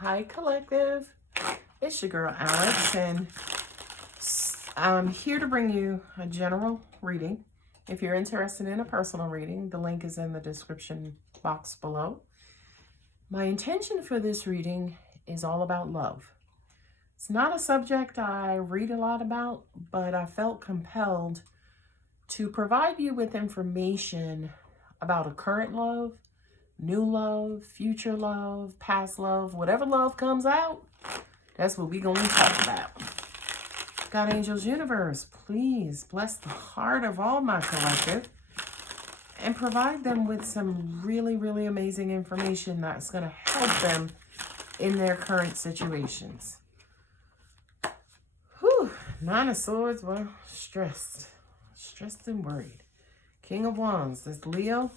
Hi, collective. It's your girl, Alex, and I'm here to bring you a general reading. If you're interested in a personal reading, the link is in the description box below. My intention for this reading is all about love. It's not a subject I read a lot about, but I felt compelled to provide you with information about a current love, new love, future love, past love, whatever love comes out, that's what we're going to talk about. God, angels, universe, please bless the heart of all my collective and provide them with some really, really amazing information that's going to help them in their current situations. Whew, Nine of Swords, well, stressed and worried. King of Wands, that's Leo.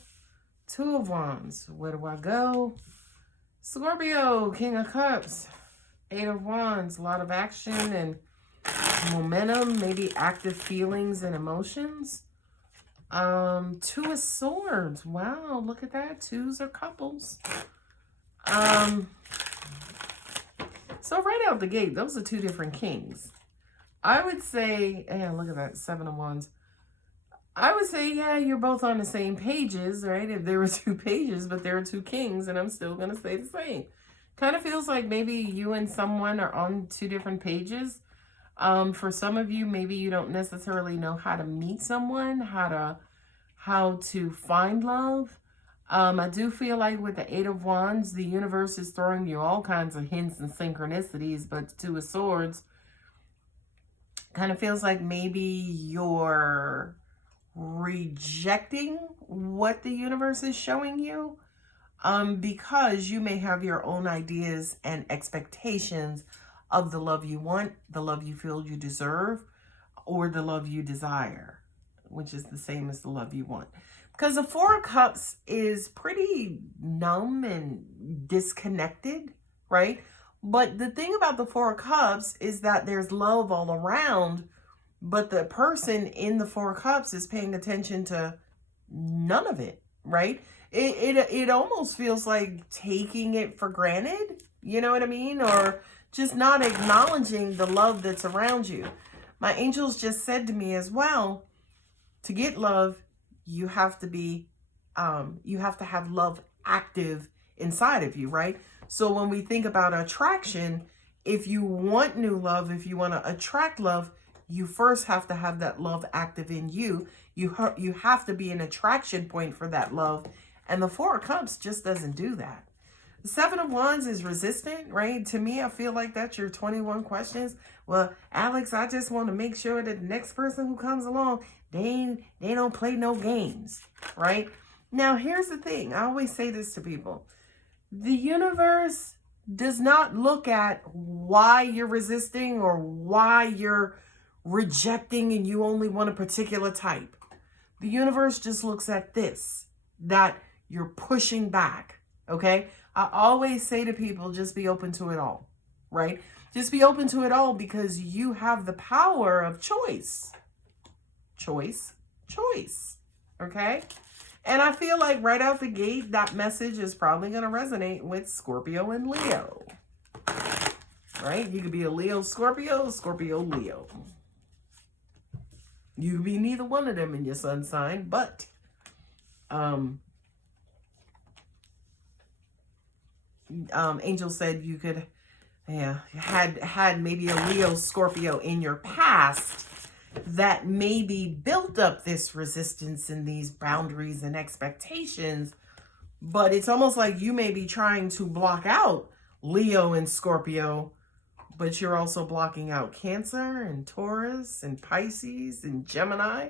Two of Wands, where do I go? Scorpio, King of Cups. Eight of Wands, a lot of action and momentum, maybe active feelings and emotions. Two of Swords, wow, look at that. Twos are couples. So right out the gate, those are two different kings. I would say, yeah, look at that, Seven of Wands. I would say, yeah, you're both on the same pages, right? If there were two pages, but there are two kings, and I'm still going to say the same. Kind of feels like maybe you and someone are on two different pages. For some of you, maybe you don't necessarily know how to meet someone, how to find love. I do feel like with the Eight of Wands, the universe is throwing you all kinds of hints and synchronicities, but the Two of Swords kind of feels like maybe you're rejecting what the universe is showing you because you may have your own ideas and expectations of the love you want, the love you feel you deserve, or the love you desire, which is the same as the love you want. Because the Four of Cups is pretty numb and disconnected, right? But the thing about the Four of Cups is that there's love all around, but the person in the Four of Cups is paying attention to none of it, right? It almost feels like taking it for granted, you know what I mean? Or just not acknowledging the love that's around you. My angels just said to me as well, to get love, you have to have love active inside of you, right? So when we think about attraction, if you want new love, if you want to attract love, you first have to have that love active in you. You have to be an attraction point for that love. And the Four of Cups just doesn't do that. The Seven of Wands is resistant, right? To me, I feel like that's your 21 questions. Well, Alex, I just want to make sure that the next person who comes along, they don't play no games, right? Now, here's the thing. I always say this to people. The universe does not look at why you're resisting or why you're rejecting and you only want a particular type. The universe just looks at this, that you're pushing back, okay? I always say to people, just be open to it all, right? Just be open to it all because you have the power of choice. Choice, okay? And I feel like right out the gate, that message is probably going to resonate with Scorpio and Leo, right? You could be a Leo Scorpio, Scorpio Leo. You could be neither one of them in your sun sign, but Angel said you could, had maybe a Leo Scorpio in your past that maybe built up this resistance and these boundaries and expectations, but it's almost like you may be trying to block out Leo and Scorpio, but you're also blocking out Cancer and Taurus and Pisces and Gemini.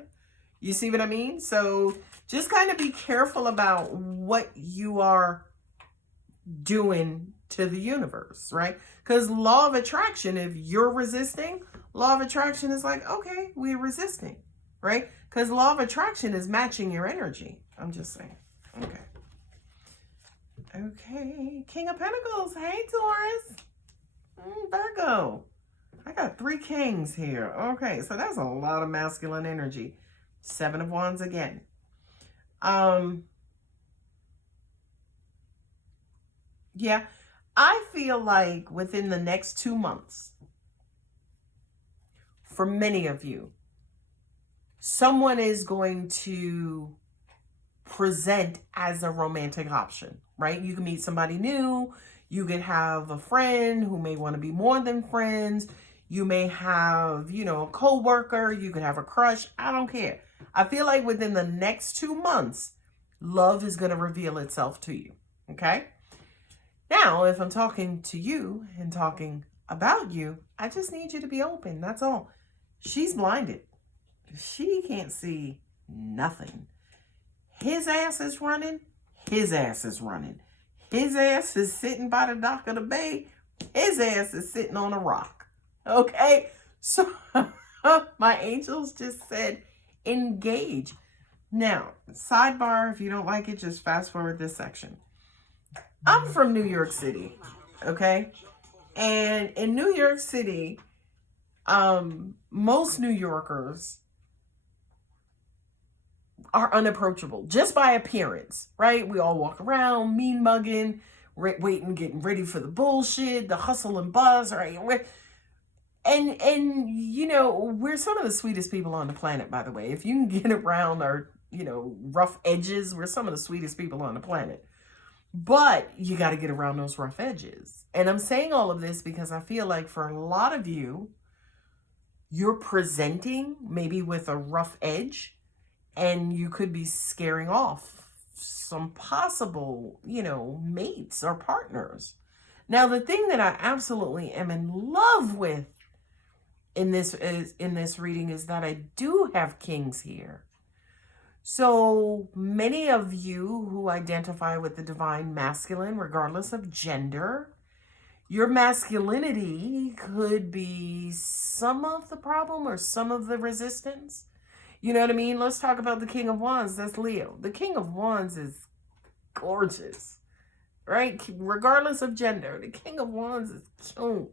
You see what I mean? So just kind of be careful about what you are doing to the universe, right? Because law of attraction, if you're resisting, law of attraction is like, okay, we're resisting, right? Because law of attraction is matching your energy. I'm just saying. Okay. King of Pentacles. Hey, Taurus. Virgo. I got three kings here. Okay, so that's a lot of masculine energy. Seven of Wands again. Yeah, I feel like within the next 2 months, for many of you, someone is going to present as a romantic option, right? You can meet somebody new. You could have a friend who may want to be more than friends. You may have, a coworker. You could have a crush. I don't care. I feel like within the next 2 months, love is going to reveal itself to you. Okay? Now, if I'm talking to you and talking about you, I just need you to be open. That's all. She's blinded. She can't see nothing. His ass is running. His ass is running. His ass is sitting by the dock of the bay. His ass is sitting on a rock. Okay? So my angels just said, engage. Now, sidebar, if you don't like it, just fast forward this section. I'm from New York City. Okay? And in New York City, most New Yorkers are unapproachable just by appearance, right? We all walk around mean mugging, waiting, getting ready for the bullshit, the hustle and buzz, right? And we're some of the sweetest people on the planet, by the way. If you can get around our, rough edges, we're some of the sweetest people on the planet. But you got to get around those rough edges. And I'm saying all of this because I feel like for a lot of you, you're presenting maybe with a rough edge, and you could be scaring off some possible, mates or partners. Now, the thing that I absolutely am in love with in this reading is that I do have kings here. So many of you who identify with the divine masculine, regardless of gender, your masculinity could be some of the problem or some of the resistance. You know what I mean? Let's talk about the King of Wands. That's Leo. The King of Wands is gorgeous, right? Regardless of gender, the King of Wands is cute.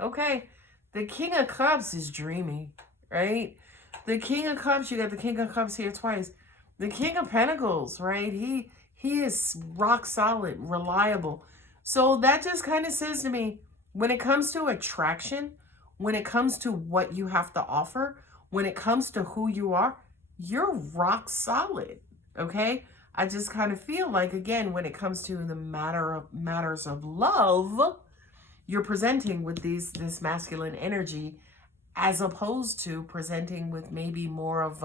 Okay? The King of Cups is dreamy, right? The King of Cups, you got the King of Cups here twice. The King of Pentacles, right? He is rock solid, reliable. So that just kind of says to me, when it comes to attraction, when it comes to what you have to offer, when it comes to who you are, you're rock solid, okay? I just kind of feel like, again, when it comes to the matters of love, you're presenting with this masculine energy as opposed to presenting with maybe more of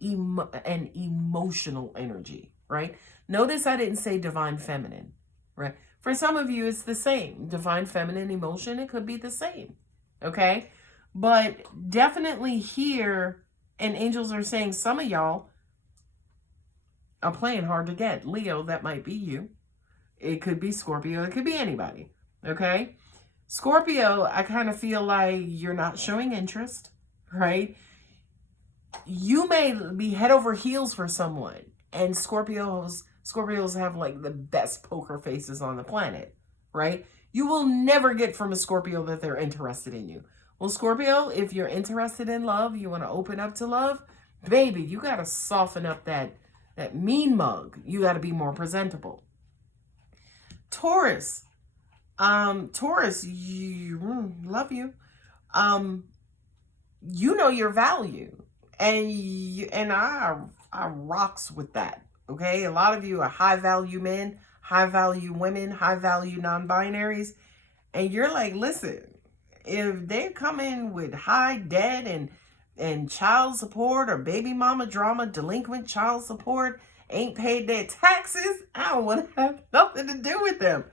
an emotional energy, right? Notice I didn't say divine feminine, right? For some of you, it's the same. Divine feminine emotion, it could be the same, okay? But definitely here, and angels are saying some of y'all are playing hard to get. Leo, that might be you. It could be Scorpio. It could be anybody, okay? Scorpio, I kind of feel like you're not showing interest, right? You may be head over heels for someone, and Scorpios have like the best poker faces on the planet, right? You will never get from a Scorpio that they're interested in you. Well, Scorpio, if you're interested in love, you want to open up to love, baby, you got to soften up that mean mug. You got to be more presentable. Taurus, love you. You know your value, and I rocks with that. Okay, a lot of you are high value men, high value women, high value non-binaries, and you're like, listen, if they come in with high debt and child support or baby mama drama, delinquent child support, ain't paid their taxes, I don't want to have nothing to do with them.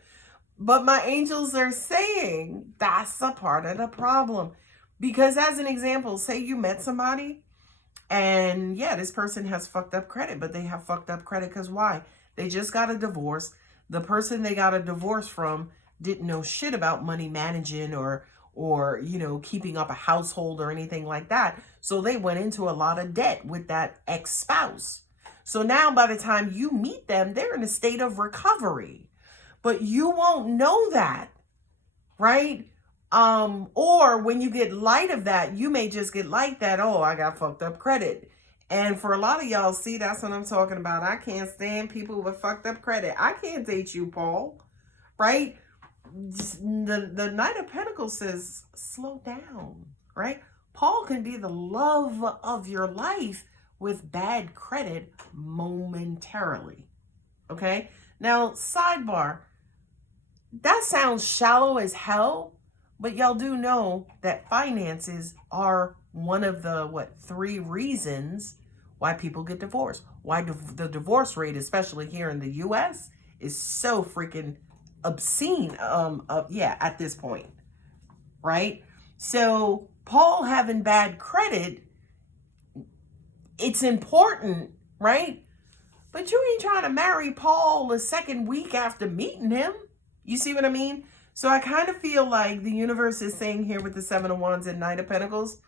But my angels are saying that's a part of the problem. Because as an example, say you met somebody and yeah, this person has fucked up credit, but they have fucked up credit because why? They just got a divorce. The person they got a divorce from didn't know shit about money managing or keeping up a household or anything like that. So they went into a lot of debt with that ex-spouse. So now by the time you meet them, they're in a state of recovery. But you won't know that, right? Or when you get light of that, you may just get like that, oh, I got fucked up credit. And for a lot of y'all, see, that's what I'm talking about. I can't stand people with fucked up credit. I can't date you, Paul, right? the Knight of Pentacles says, slow down, right? Paul can be the love of your life with bad credit momentarily, okay? Now, sidebar, that sounds shallow as hell, but y'all do know that finances are one of the, 3 reasons why people get divorced. Why the divorce rate, especially here in the U.S., is so freaking obscene, at this point, right? So Paul having bad credit, it's important, right? But you ain't trying to marry Paul the second week after meeting him. You see what I mean? So I kind of feel like the universe is saying here with the 7 of Wands and Knight of Pentacles,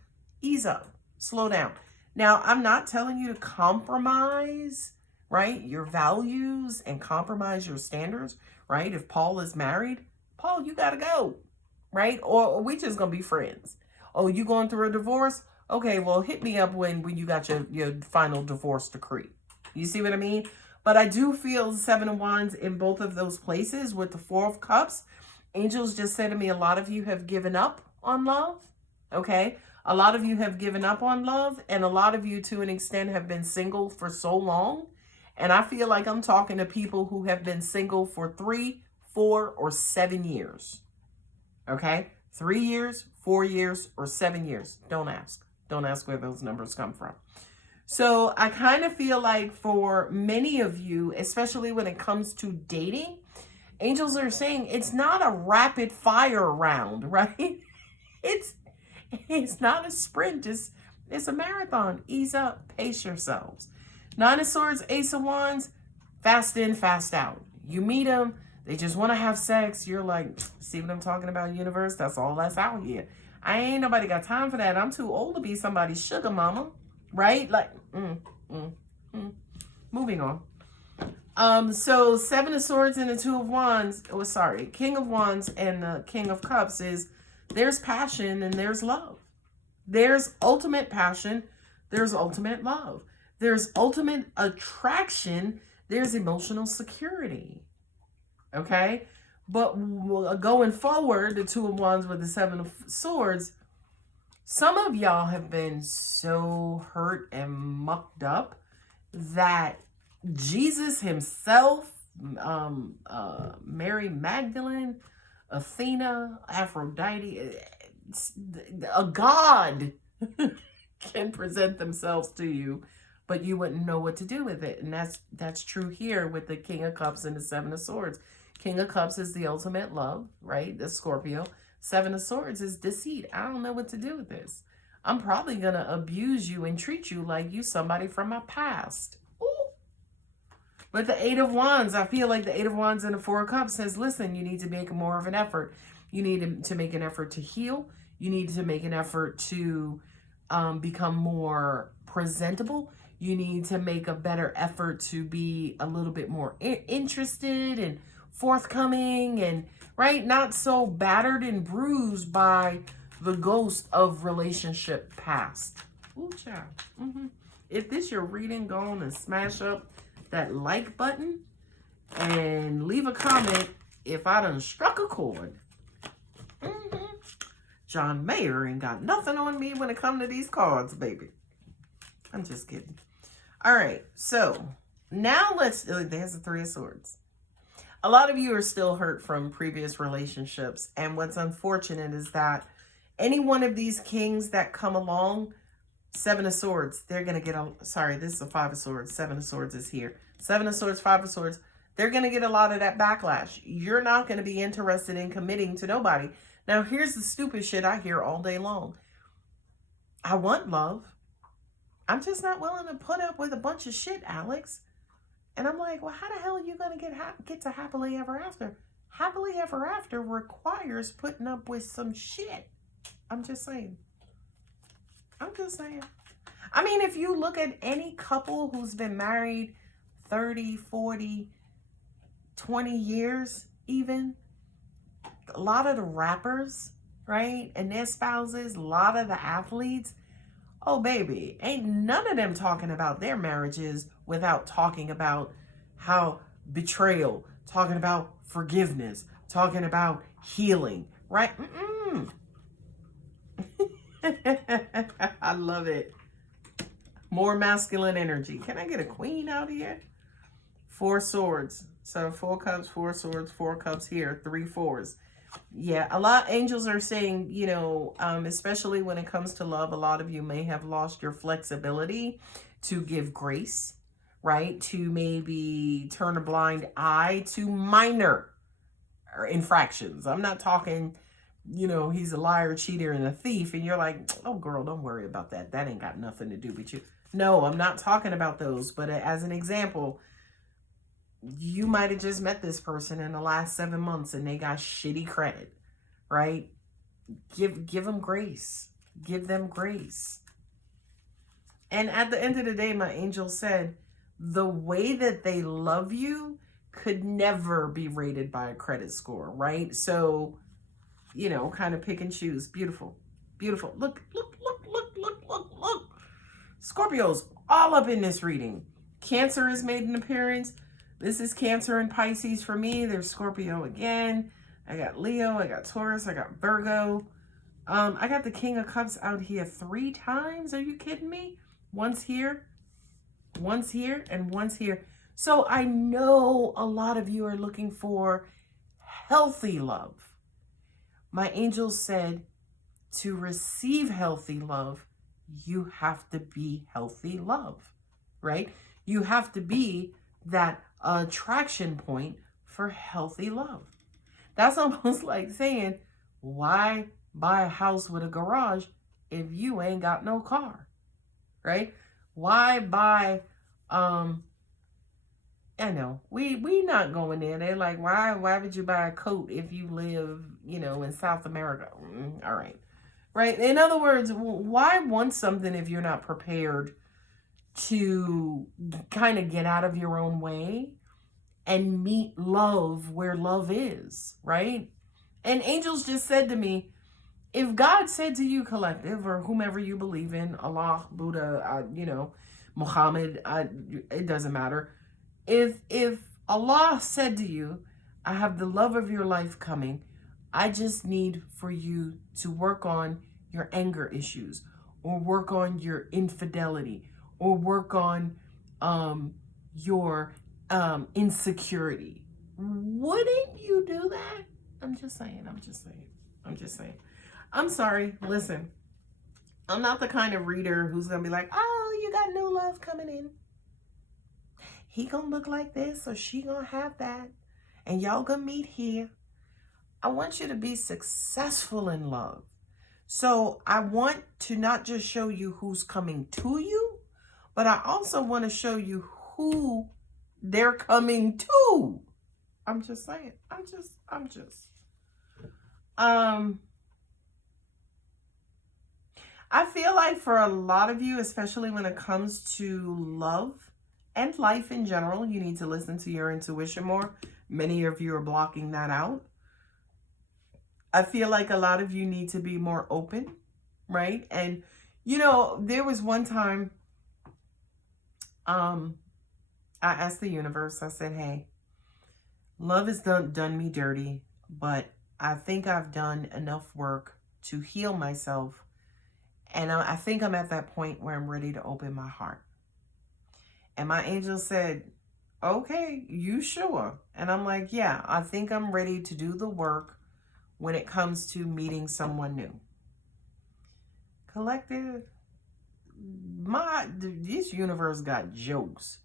ease up, slow down. Now, I'm not telling you to compromise, right, your values and compromise your standards, right? If Paul is married, Paul, you got to go, right? Or we just going to be friends. Oh, you going through a divorce? Okay, well, hit me up when you got your final divorce decree. You see what I mean? But I do feel 7 of Wands in both of those places with the 4 of Cups. Angels just said to me, a lot of you have given up on love, okay? A lot of you have given up on love, and a lot of you, to an extent, have been single for so long. And I feel like I'm talking to people who have been single for 3, 4, or 7 years, okay? 3 years, 4 years, or 7 years. Don't ask. Don't ask where those numbers come from. So I kind of feel like for many of you, especially when it comes to dating, angels are saying it's not a rapid fire round, right? It's not a sprint. It's a marathon. Ease up. Pace yourselves. 9 of Swords, Ace of Wands, fast in, fast out. You meet them. They just want to have sex. You're like, see what I'm talking about, universe? That's all that's out here. I ain't nobody got time for that. I'm too old to be somebody's sugar mama. Right? Like, moving on. So 7 of Swords and the 2 of Wands, King of Wands and the King of Cups is there's passion and there's love. There's ultimate passion. There's ultimate love. There's ultimate attraction. There's emotional security. Okay? But going forward, the 2 of Wands with the 7 of Swords, some of y'all have been so hurt and mucked up that Jesus himself, Mary Magdalene, Athena, Aphrodite, a god can present themselves to you, but you wouldn't know what to do with it. And that's true here with the King of Cups and the 7 of Swords. King of Cups is the ultimate love, right? The Scorpio. 7 of Swords is deceit. I don't know what to do with this. I'm probably going to abuse you and treat you like you somebody from my past. Ooh. But the 8 of Wands, I feel like the 8 of Wands and the 4 of Cups says, listen, you need to make more of an effort. You need to make an effort to heal. You need to make an effort to become more presentable. You need to make a better effort to be a little bit more interested and forthcoming and, right, not so battered and bruised by the ghost of relationship past. Ooh, child. If this your reading, go on and smash up that like button and leave a comment if I done struck a chord. John Mayer ain't got nothing on me when it comes to these cards, baby. I'm just kidding. All right, so now there's the 3 of Swords. A lot of you are still hurt from previous relationships. And what's unfortunate is that any one of these kings that come along, 7 of Swords, they're going to get this is a 5 of Swords. 7 of Swords is here. 7 of Swords, 5 of Swords. They're going to get a lot of that backlash. You're not going to be interested in committing to nobody. Now, here's the stupid shit I hear all day long. I want love. I'm just not willing to put up with a bunch of shit, Alex. And I'm like, well, how the hell are you going to get to happily ever after? Happily ever after requires putting up with some shit. I'm just saying. I mean, if you look at any couple who's been married 30, 40, 20 years even, a lot of the rappers, right, and their spouses, a lot of the athletes, oh, baby, ain't none of them talking about their marriages without talking about how betrayal, talking about forgiveness, talking about healing, right? I love it. More masculine energy. Can I get a queen out here? 4 swords. So 4 cups, 4 swords, 4 cups here, 3 fours. Yeah, a lot of angels are saying, you know, especially when it comes to love, a lot of you may have lost your flexibility to give grace, right? To maybe turn a blind eye to minor infractions. I'm not talking, you know, he's a liar, cheater, and a thief, and you're like, oh, girl, don't worry about that. That ain't got nothing to do with you. No, I'm not talking about those. But as an example, you might have just met this person in the last 7 months and they got shitty credit, right? Give them grace. Give them grace. And at the end of the day, my angel said, the way that they love you could never be rated by a credit score, right? So, you know, kind of pick and choose. Beautiful. Beautiful. Look. Scorpios all up in this reading. Cancer has made an appearance. This is Cancer and Pisces for me. There's Scorpio again. I got Leo. I got Taurus. I got Virgo. I got the King of Cups out here 3 times. Are you kidding me? Once here, and once here. So I know a lot of you are looking for healthy love. My angel said to receive healthy love, you have to be healthy love, right? You have to be that attraction point for healthy love. That's almost like saying, why buy a house with a garage if you ain't got no car, right? Why buy, I know, we not going there. They're like, why would you buy a coat if you live, you know, in South America? All right. Right? In other words, why want something if you're not prepared to kind of get out of your own way and meet love where love is, right? And angels just said to me, if God said to you, collective, or whomever you believe in, Allah, Buddha, you know, Muhammad, it doesn't matter. If Allah said to you, I have the love of your life coming, I just need for you to work on your anger issues, or work on your infidelity, or work on your insecurity. Wouldn't you do that? I'm just saying. I'm sorry. Listen, I'm not the kind of reader who's going to be like, oh, you got new love coming in. He going to look like this, or she going to have that. And y'all going to meet here. I want you to be successful in love. So I want to not just show you who's coming to you, but I also want to show you who they're coming to. I'm just saying. I feel like for a lot of you, especially when it comes to love and life in general, you need to listen to your intuition more. Many of you are blocking that out. I feel like a lot of you need to be more open, right? And, you know, there was one time I asked the universe, I said, hey, love has done me dirty, but I think I've done enough work to heal myself. And I think I'm at that point where I'm ready to open my heart. And my angel said, okay, you sure? And I'm like, yeah, I think I'm ready to do the work when it comes to meeting someone new. Collective, this universe got jokes.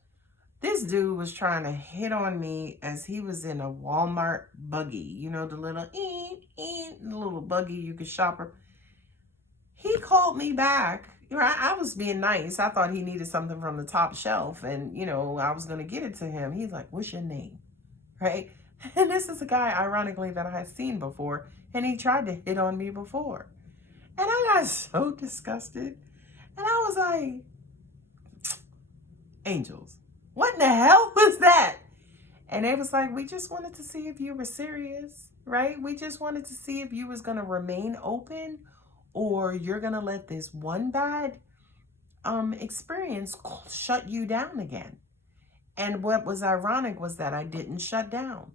This dude was trying to hit on me as he was in a Walmart buggy. You know, the little buggy you could shop her. He called me back. I was being nice. I thought he needed something from the top shelf, and, you know, I was going to get it to him. He's like, what's your name? Right? And this is a guy, ironically, that I had seen before, and he tried to hit on me before. And I got so disgusted. And I was like, angels, what in the hell was that? And they was like, we just wanted to see if you were serious, right? We just wanted to see if you was going to remain open, or you're going to let this one bad experience shut you down again. And what was ironic was that I didn't shut down.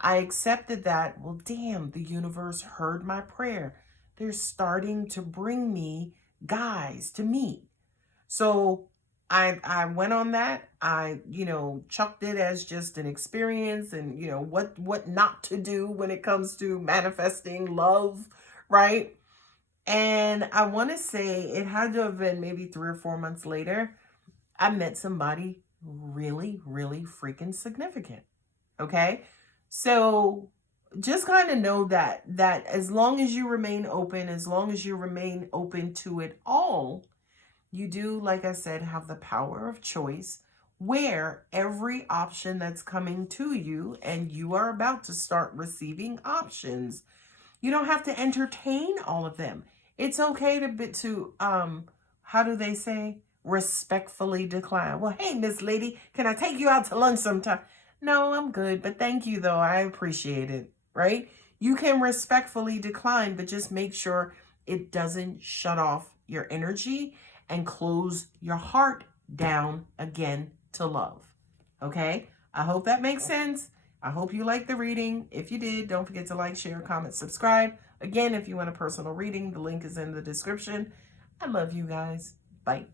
I accepted that, well, damn, the universe heard my prayer. They're starting to bring me guys to meet. So I went on that. I, chucked it as just an experience and, what not to do when it comes to manifesting love, right? And I want to say it had to have been maybe 3 or 4 months later. I met somebody really, really freaking significant. Okay. So just kind of know that as long as you remain open, as long as you remain open to it all, you do, like I said, have the power of choice where every option that's coming to you, and you are about to start receiving options, you don't have to entertain all of them. It's okay to how do they say, respectfully decline. Well, hey, Miss Lady, can I take you out to lunch sometime? No, I'm good, but thank you though. I appreciate it, right? You can respectfully decline, but just make sure it doesn't shut off your energy and close your heart down again to love. Okay? I hope that makes sense. I hope you liked the reading. If you did, don't forget to like, share, comment, subscribe. Again, if you want a personal reading, the link is in the description. I love you guys. Bye.